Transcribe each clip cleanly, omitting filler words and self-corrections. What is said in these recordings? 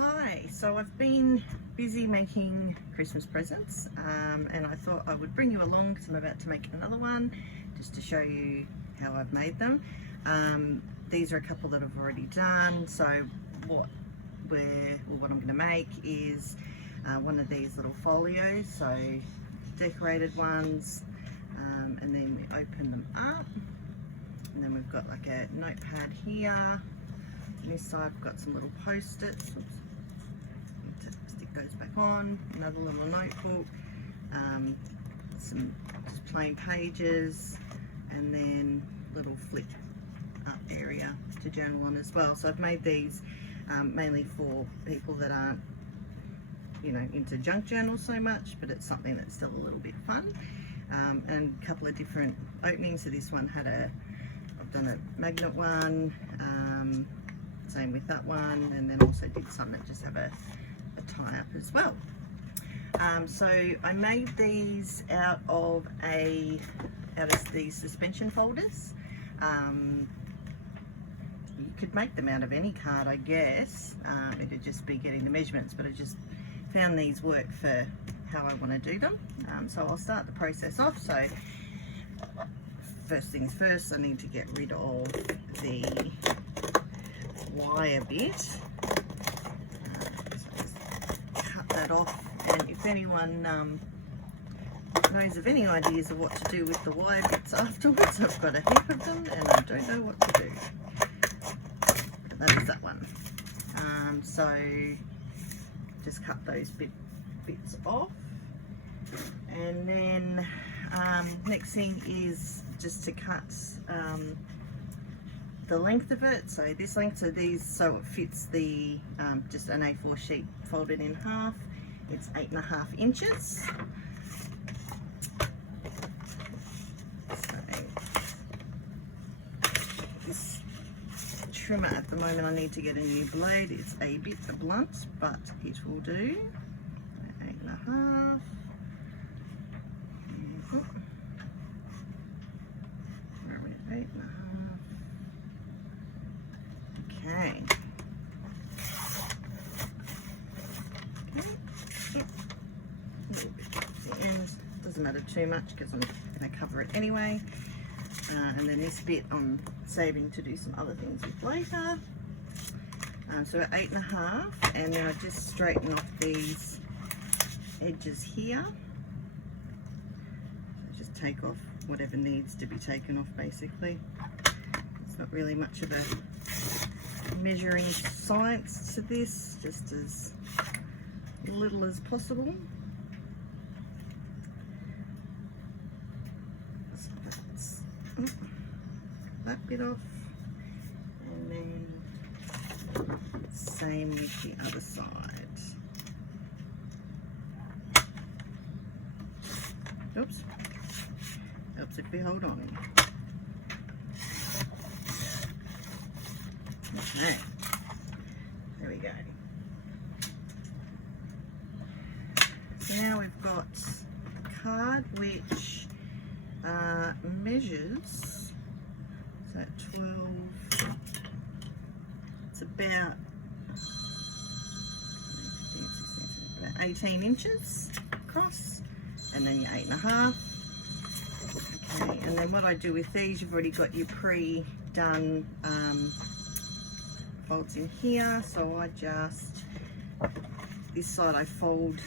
Hi, so I've been busy making Christmas presents and I thought I would bring you along because I'm about to make another one just to show you how I've made them. These are a couple that I've already done, so what I'm going to make is one of these little folios, so decorated ones, and then we open them up and then we've got like a notepad here. On this side we've got some little post-its. Stick those back on. Another little notebook, some just plain pages, and then little flip up area to journal on as well. So I've made these mainly for people that aren't, you know, into junk journals so much, but it's something that's still a little bit fun. And a couple of different openings. So this one had I've done a magnet one, same with that one, and then also did some that just have a tie-up as well. So I made these out of these suspension folders. You could make them out of any card, I guess. It'd just be getting the measurements, but I just found these work for how I want to do them. So I'll start the process off. So first things first, I need to get rid of the wire bit. So just cut that off, and if anyone knows of any ideas of what to do with the wire bits afterwards, I've got a heap of them and I don't know what to do. But that is that one. So just cut those bits off, and then next thing is just to cut the length of it. So this length, so these, so it fits the just an A4 sheet folded in half. It's 8.5 inches. So this trimmer at the moment, I need to get a new blade. It's a bit blunt, but it will do. 8.5. Where are we? 8.5. Okay. The end doesn't matter too much because I'm going to cover it anyway. And then this bit I'm saving to do some other things with later. So at 8.5, and then I just straighten off these edges here. So just take off whatever needs to be taken off, basically. It's not really much of a measuring science to this, just as little as possible. So that's that bit off, and then same with the other side. Oops, helps if we hold on. Okay, there we go. So now we've got a card which measures, so 12, it's about 18 inches across, and then your 8.5. Okay, and then what I do with these, you've already got your pre-done folds in here, so I just, this side I fold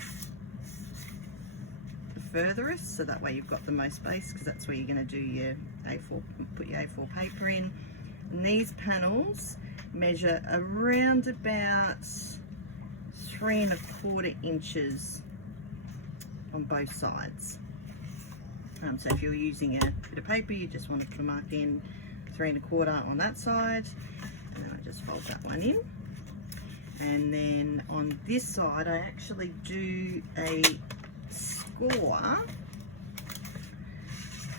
the furthest, so that way you've got the most space, because that's where you're going to do your A4, put your A4 paper in. And these panels measure around about 3¼ inches on both sides. So if you're using a bit of paper, you just want to mark in 3¼ on that side, and then I just fold that one in. And then on this side I actually do a score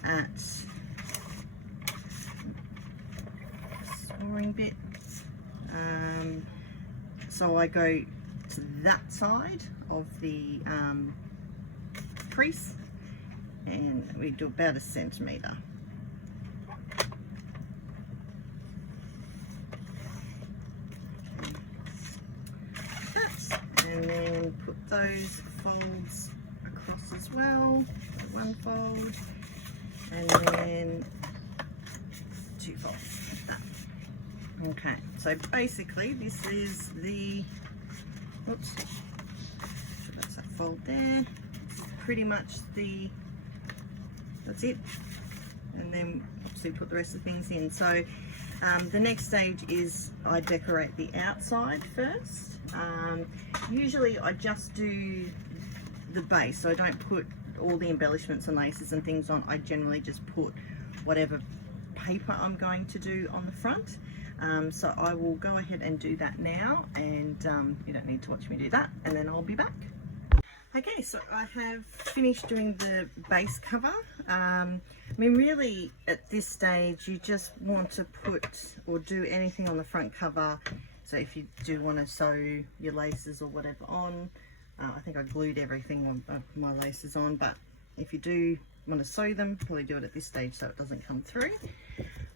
at scoring bit. So I go to that side of the crease, and we do about 1 centimetre. put those folds across as well. So one fold and then two folds like that. Okay, so basically this is the, oops, so that's that fold there. This is pretty much the, that's it. And then obviously put the rest of the things in. So the next stage is I decorate the outside first. Usually I just do the base, so I don't put all the embellishments and laces and things on. I generally just put whatever paper I'm going to do on the front. So I will go ahead and do that now, and you don't need to watch me do that, and then I'll be back. Okay, so I have finished doing the base cover. I mean, really at this stage you just want to put or do anything on the front cover. So if you do want to sew your laces or whatever on, I think I glued everything on my laces on, but if you do want to sew them, probably do it at this stage so it doesn't come through.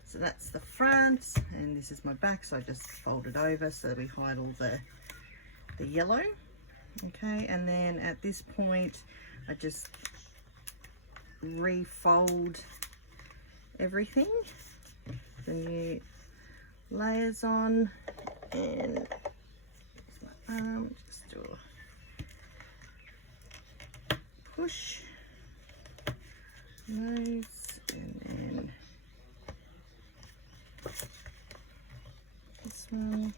So that's the front, and this is my back, so I just fold it over so that we hide all the yellow. Okay, and then at this point I just refold everything, the new layers on, and my arm, just do a push, those, and then this one.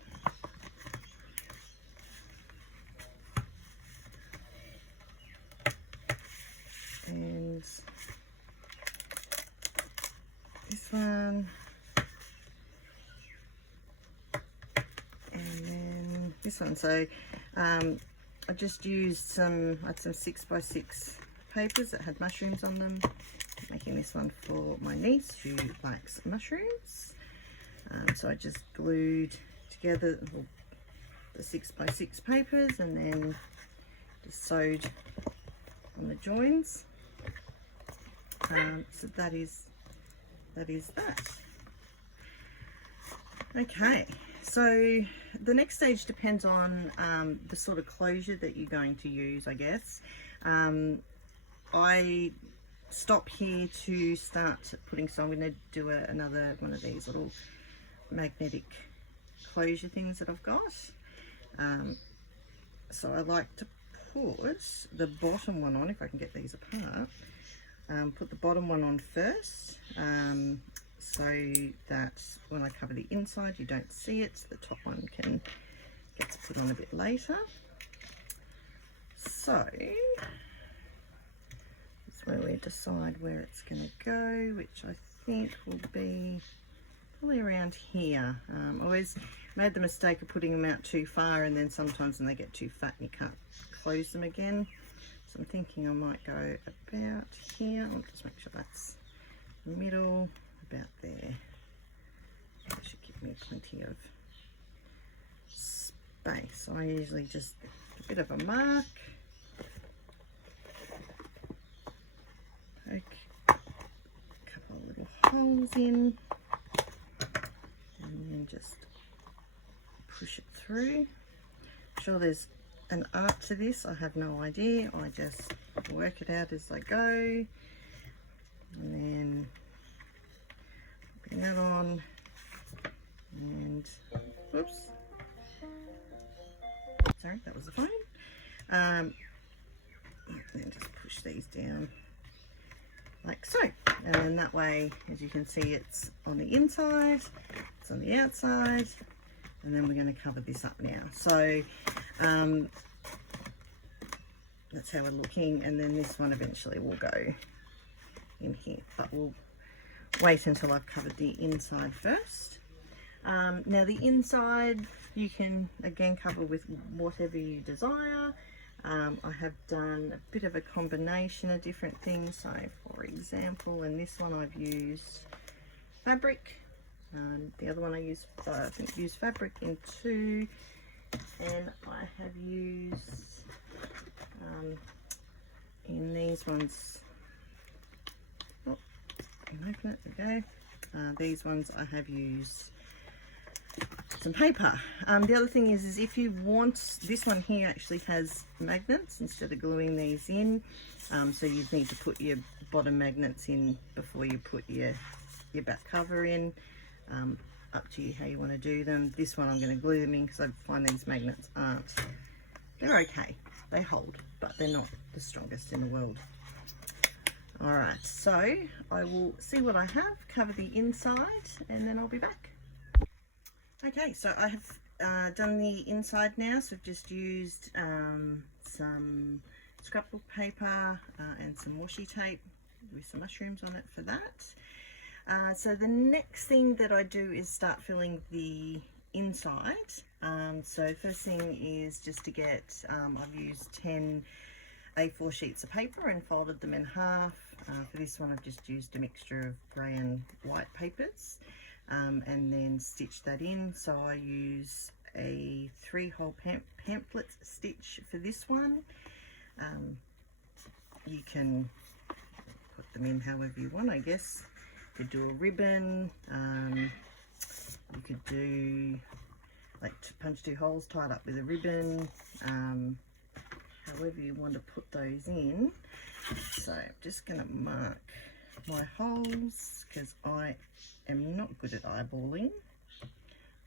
And this one, and then this one. So I just used I had some 6x6 papers that had mushrooms on them. I'm making this one for my niece who likes mushrooms. So I just glued together the 6x6 papers and then just sewed on the joins. So that is that. Okay, so the next stage depends on the sort of closure that you're going to use, I guess. I stop here to start putting, so I'm going to do another one of these little magnetic closure things that I've got. So I like to put the bottom one on, if I can get these apart. Put the bottom one on first, so that when I cover the inside you don't see it. The top one gets put on a bit later. So that's where we decide where it's going to go, which I think will be probably around here. I always made the mistake of putting them out too far, and then sometimes when they get too fat you can't close them again. So I'm thinking I might go about here. I'll just make sure that's middle, about there. That should give me plenty of space. I usually just a bit of a mark, poke a couple of little holes in, and then just push it through. I'm sure there's an art to this, I have no idea. I just work it out as I go, and then bring that on, and whoops, sorry, that was the phone. And then just push these down like so, and then that way, as you can see, it's on the inside, it's on the outside, and then we're going to cover this up now. So that's how we're looking, and then this one eventually will go in here, but we'll wait until I've covered the inside first. Now the inside you can again cover with whatever you desire. I have done a bit of a combination of different things. So for example, in this one I've used fabric, the other one I used fabric in 2, and I have used in these ones, oh, can I open it? There we go. These ones I have used some paper. The other thing is if you want, this one here actually has magnets instead of gluing these in, so you need to put your bottom magnets in before you put your back cover in. Up to you how you want to do them. This one I'm going to glue them in because I find these magnets they're okay, they hold, but they're not the strongest in the world. Alright, so I will see what I have, cover the inside, and then I'll be back. Okay, so I have done the inside now, so I've just used some scrapbook paper and some washi tape with some mushrooms on it for that. So the next thing that I do is start filling the inside. So first thing is just to get, I've used 10 A4 sheets of paper and folded them in half. For this one I've just used a mixture of grey and white papers, and then stitched that in. So I use a 3-hole pamphlet stitch for this one. You can put them in however you want, I guess. You could do a ribbon, you could do like punch 2 holes, tied up with a ribbon, however you want to put those in. So I'm just going to mark my holes because I am not good at eyeballing.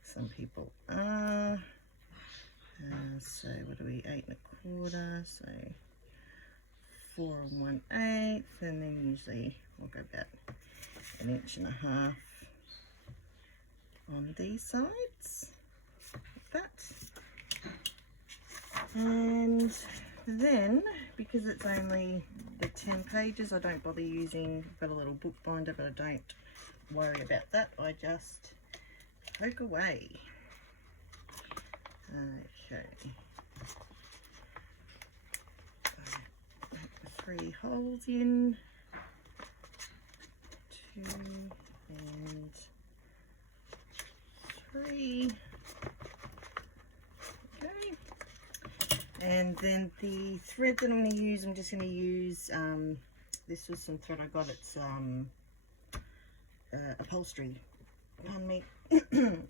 Some people are. So what are we, 8 1/4, so 4 1/8, and then usually I'll go about 1.5 inches on these sides, like that. And then, because it's only the 10 pages, I don't bother using, I've got a little book binder, but I don't worry about that. I just poke away. Okay. Make the 3 holes in, 2 and 3. Okay. And then the thread that I'm going to use, I'm just going to use, this was some thread I got, it's upholstery, pardon me,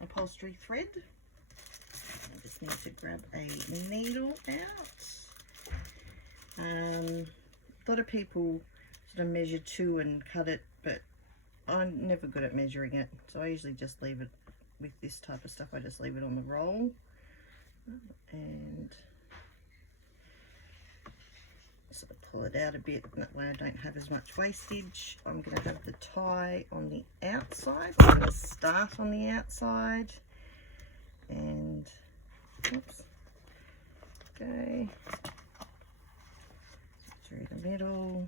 upholstery thread. I just need to grab a needle out. A lot of people sort of measure 2 and cut it, but I'm never good at measuring it, so I usually just leave it with this type of stuff. I just leave it on the roll and sort of pull it out a bit, and that way I don't have as much wastage. I'm going to have the tie on the outside, so I'm going to start on the outside and oops, go through the middle.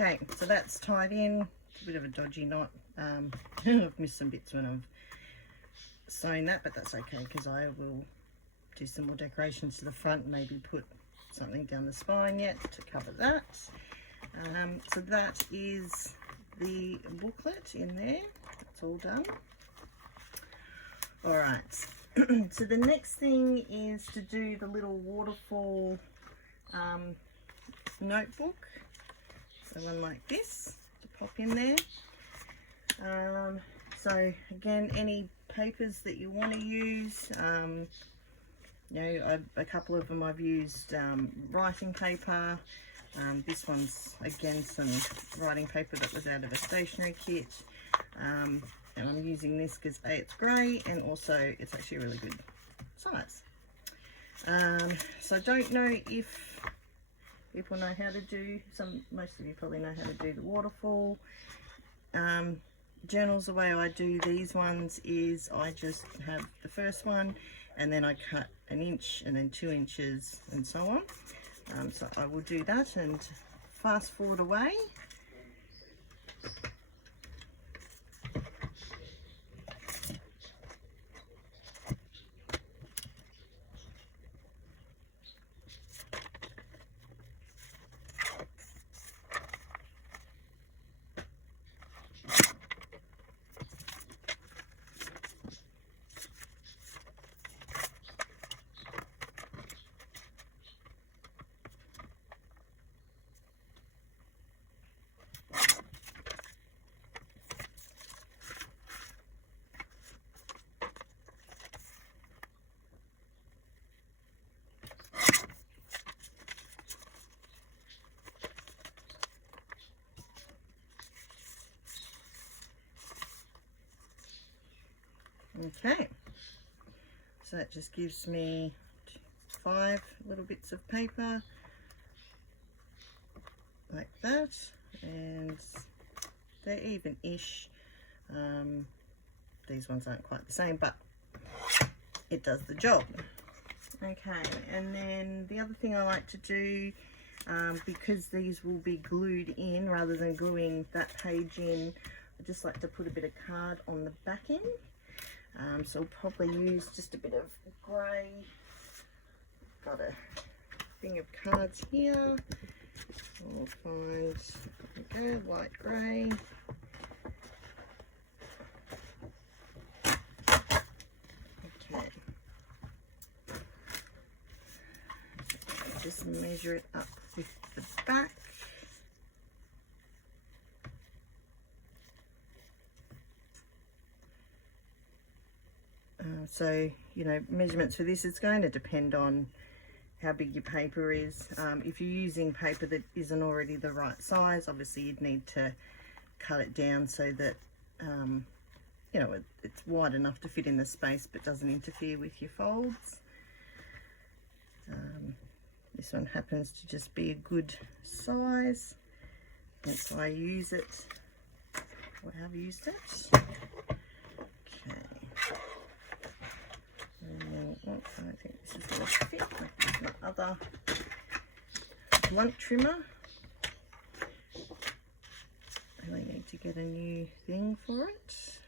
Okay, so that's tied in. It's a bit of a dodgy knot. I've missed some bits when I've sewn that, but that's okay because I will do some more decorations to the front, maybe put something down the spine yet to cover that. So that is the booklet in there. That's all done. All right, so the next thing is to do the little waterfall notebook. So one like this to pop in there. So again, any papers that you want to use, you know, a couple of them I've used writing paper. This one's again some writing paper that was out of a stationery kit, and I'm using this because A, it's grey, and also it's actually a really good size. So I don't know if people know how to do, most of you probably know how to do the waterfall. journals, the way I do these ones is I just have the first one and then I cut 1 inch and then 2 inches and so on. So I will do that and fast forward away. Okay, so that just gives me 5 little bits of paper like that, and they're even-ish. These ones aren't quite the same, but it does the job. Okay, and then the other thing I like to do, because these will be glued in rather than gluing that page in, I just like to put a bit of card on the back end. So I'll probably use just a bit of grey. Got a thing of cards here. I'll find, there we go, light grey. Okay. Just measure it up with the back. So, you know, measurements for this, it's going to depend on how big your paper is. If you're using paper that isn't already the right size, obviously you'd need to cut it down so that, you know, it's wide enough to fit in the space but doesn't interfere with your folds. This one happens to just be a good size. That's why I use it, or have used it. Okay. Oh, I don't think this is going to fit. I'll use my other blunt trimmer. I really need to get a new thing for it.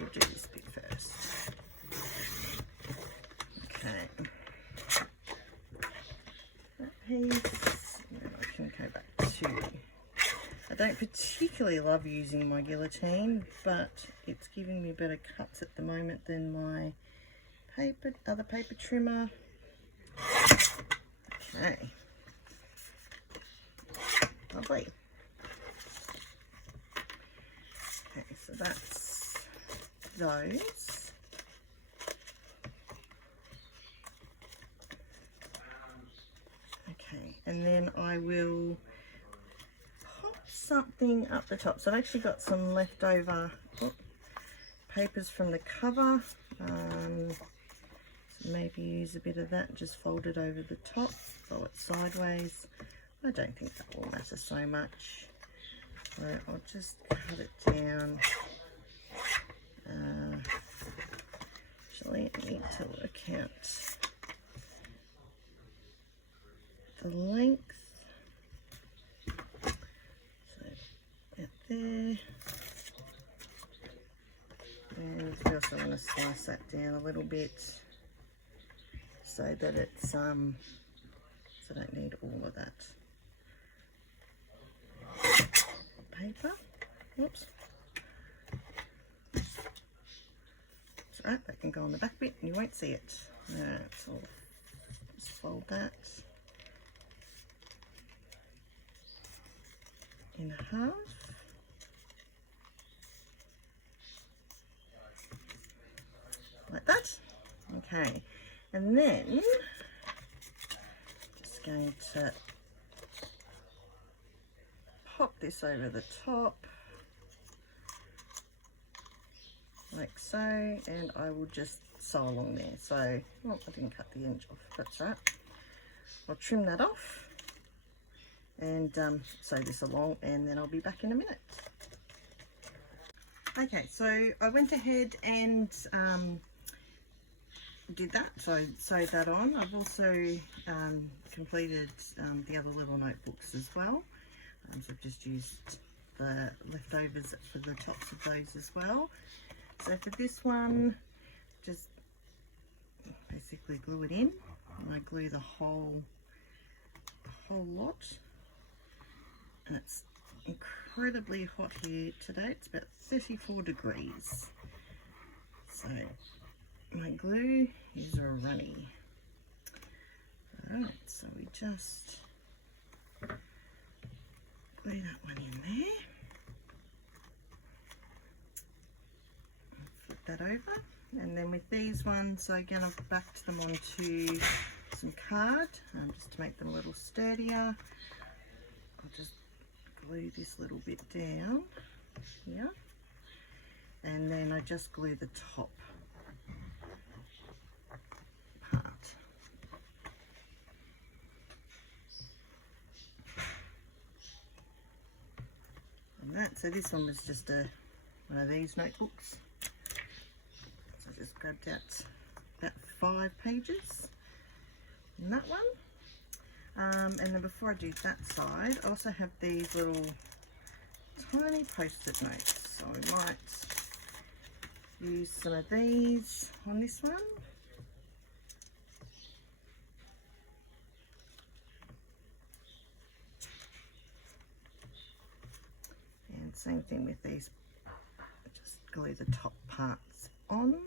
We'll do this bit first. Okay. That piece, and then I can go back to... I don't particularly love using my guillotine, but it's giving me better cuts at the moment than my other paper trimmer. Okay. Lovely. Okay, so that's those. Okay, and then I will pop something up the top. So I've actually got some leftover papers from the cover. So maybe use a bit of that and just fold it over the top, fold it sideways. I don't think that will matter so much. So I'll just cut it down. Actually, I need to work out the length. So out there. And we also want to slice that down a little bit so that it's so I don't need all of that paper. Oops. It's alright, that can go on the back bit and you won't see it. Alright, so just fold that in half. Like that. Okay, and then just going to pop this over the top like so, and I will just sew along there. So, oh, I didn't cut the inch off, that's right. I'll trim that off and sew this along, and then I'll be back in a minute. Okay, so I went ahead and did that, so sewed that on. I've also completed the other little notebooks as well. So I've just used the leftovers for the tops of those as well. So for this one, just basically glue it in, and I glue the whole lot. And it's incredibly hot here today. It's about 34 degrees. So my glue is runny. Alright, so we just glue that one in there. Flip that over. And then with these ones, so again I've backed them onto some card just to make them a little sturdier. I'll just glue this little bit down here, and then I just glue the top part. And that, so this one was just one of these notebooks. So I just grabbed out about 5 pages in that one. And then before I do that side, I also have these little tiny post-it notes. So I might use some of these on this one. And same thing with these, just glue the top parts on.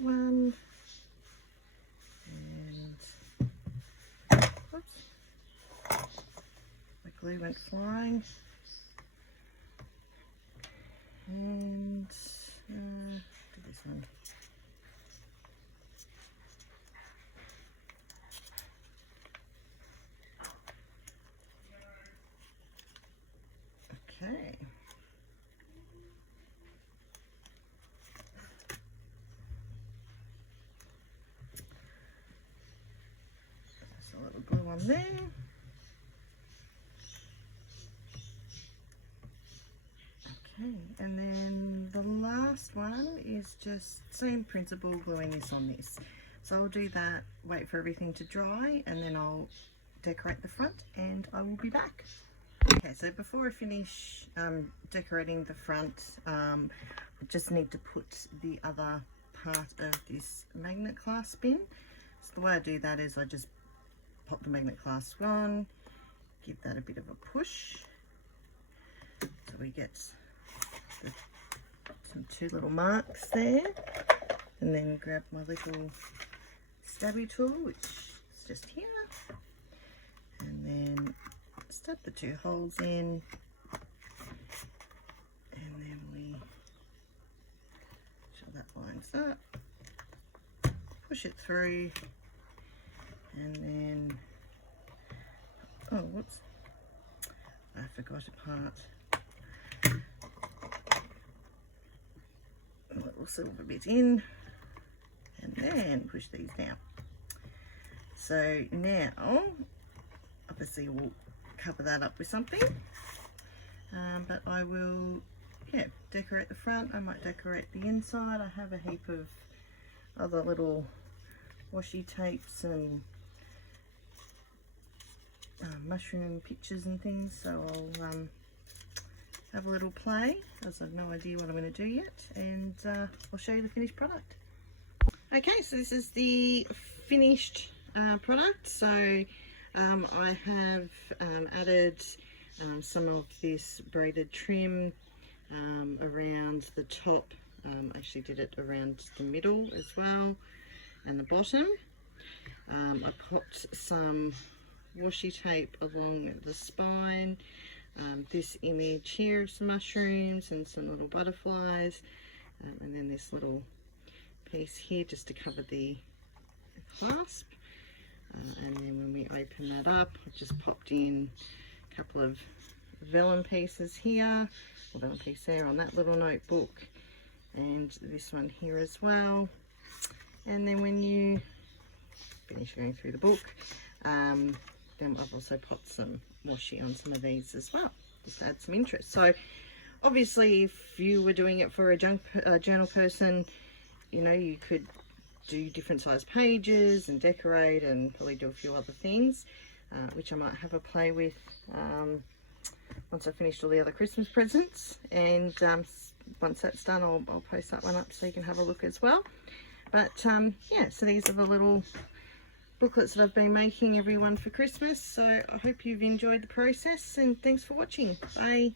One, and whoops, my glue went flying, and do this one. Okay. A little glue on there. Okay, and then the last one is just same principle, gluing this on this. So I'll do that, wait for everything to dry, and then I'll decorate the front and I will be back. Okay, so before I finish decorating the front, I just need to put the other part of this magnet clasp in. So the way I do that is I just pop the magnet clasp on, give that a bit of a push, so we get some 2 little marks there, and then grab my little stabby tool, which is just here, and then stab the 2 holes in, and then we sure that lines up, push it through, and then, oh whoops, I forgot a part, a little silver bit in, and then push these down. So now obviously we'll cover that up with something, but I will decorate the front. I might decorate the inside. I have a heap of other little washi tapes and mushroom pictures and things, so I'll have a little play, as I've no idea what I'm going to do yet, and I'll show you the finished product. Okay, so this is the finished product. So I have added some of this braided trim around the top. I actually did it around the middle as well, and the bottom. I put some washi tape along the spine, this image here of some mushrooms and some little butterflies, and then this little piece here just to cover the clasp, and then when we open that up, I've just popped in a couple of vellum pieces here, or vellum piece there on that little notebook, and this one here as well. And then when you finish going through the book, then I've also popped some washi on some of these as well, just to add some interest. So obviously if you were doing it for a journal person, you know, you could do different size pages and decorate and probably do a few other things, which I might have a play with once I've finished all the other Christmas presents. And once that's done, I'll post that one up so you can have a look as well. But yeah, so these are the little booklets that I've been making everyone for Christmas. So I hope you've enjoyed the process, and thanks for watching. Bye.